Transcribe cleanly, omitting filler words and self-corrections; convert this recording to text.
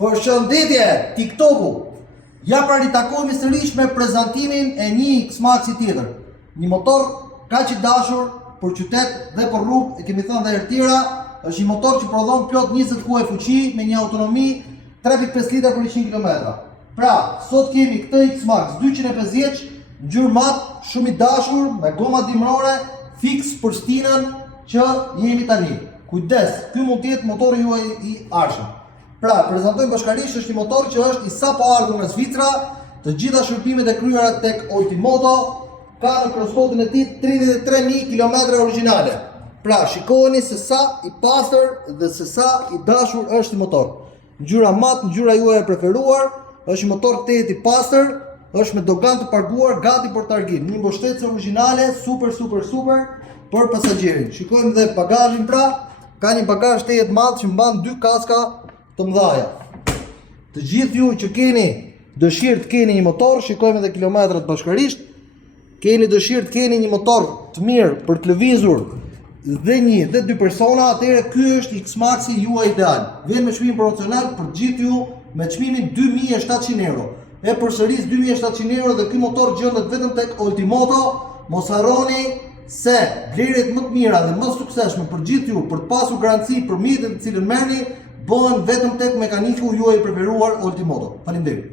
Përshëndetje, TikToku! Ja pra ritakohemi sërish me prezantimin e një X-Maxi tjetër. Një motor kaq i dashur për qytet dhe për rrugë, e kemi thënë dhe herë tjera, është një motor që prodhon plot 20 kuaj fuqi me një autonomi 3.5 litra për 100 km. Pra, sot kemi këtë X-Max 250, ngjyrë mat, shumë i dashur, me goma dimrore, fix për stinën që jemi tani. Kujdes, ky mund të jetë motori juaj i arshëm. Pra, prezantojmë bashkarisht, është një motor që është i sapo ardhur nga Zvicra, të gjitha shërbimet e kryera tek Ultimoto, ka në kroslotin e tij 33.000 km origjinale. Pra, shikoni se sa i pastër dhe se sa i dashur është i motor. Ngjyra mat, ngjyra juaj e preferuar, është një motor tejet i pastër, është me dogan të paguar, gati për targim. Një mbështetëse origjinale, super për pasagjerin. Shikojmë dhe bagazhin pra, ka një bagazh tejet madh që mban 2 kaska të mëdhaja. Të gjithë ju që keni dëshirë të keni një motor, shikojmë edhe kilometrat bashkarisht, keni dëshirë të keni një motor të mirë për të lëvizur dhe 1 dhe 2 persona, atëherë ky është X-Maxi juaj ideal. Vjen me çmim promocional për gjithë ju me çmimin 2.700 euro. E përsëris 2.700 euro dhe ky motor gjendet vetëm tek Ultimoto. Mos harroni se blerjet më të mira dhe më suksesshme për gjithë ju për të pasur garanci për mjetet të cilën merrni bëhen vetëm tek mekaniku juaj i preferuar Ultimoto. Faleminderit.